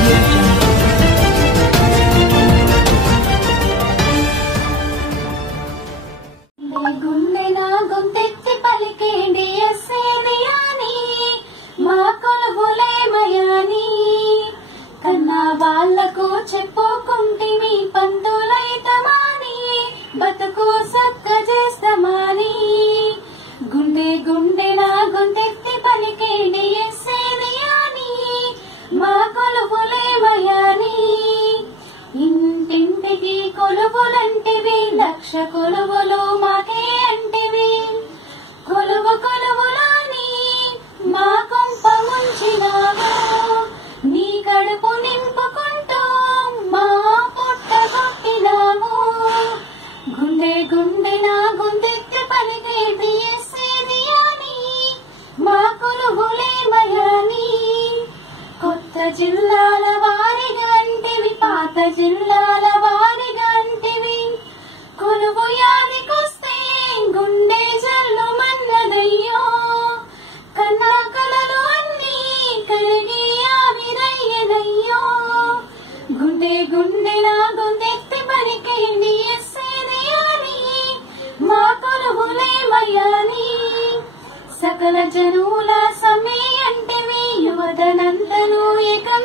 audio పలికేండి కన్నా వాళ్ళకు చెప్పుకుంటే మీ పంతులైతమాని బతుకోసం కొలువులంటివి దక్ష కొలువులు మాకే అంటివి. కొలువు కొలువులాని మా కొంప ముంచినావు. నీ కడుపు నింపుకుంటూ మా పొట్ట తొక్కినాము. గుండె గుండె నా గుండె పలికేది ఎస్సేది అని మా కొలువులేమయాని కొత్త జిల్లాల వారిగంటివి పాత జిల్లాల గుండె గుండె నా గుండెత్తి పలికేయండి ఎస్సేది అని. మా కొలువులేమయ్యాని సకల జనుల యువత యువతనంతను ఏకం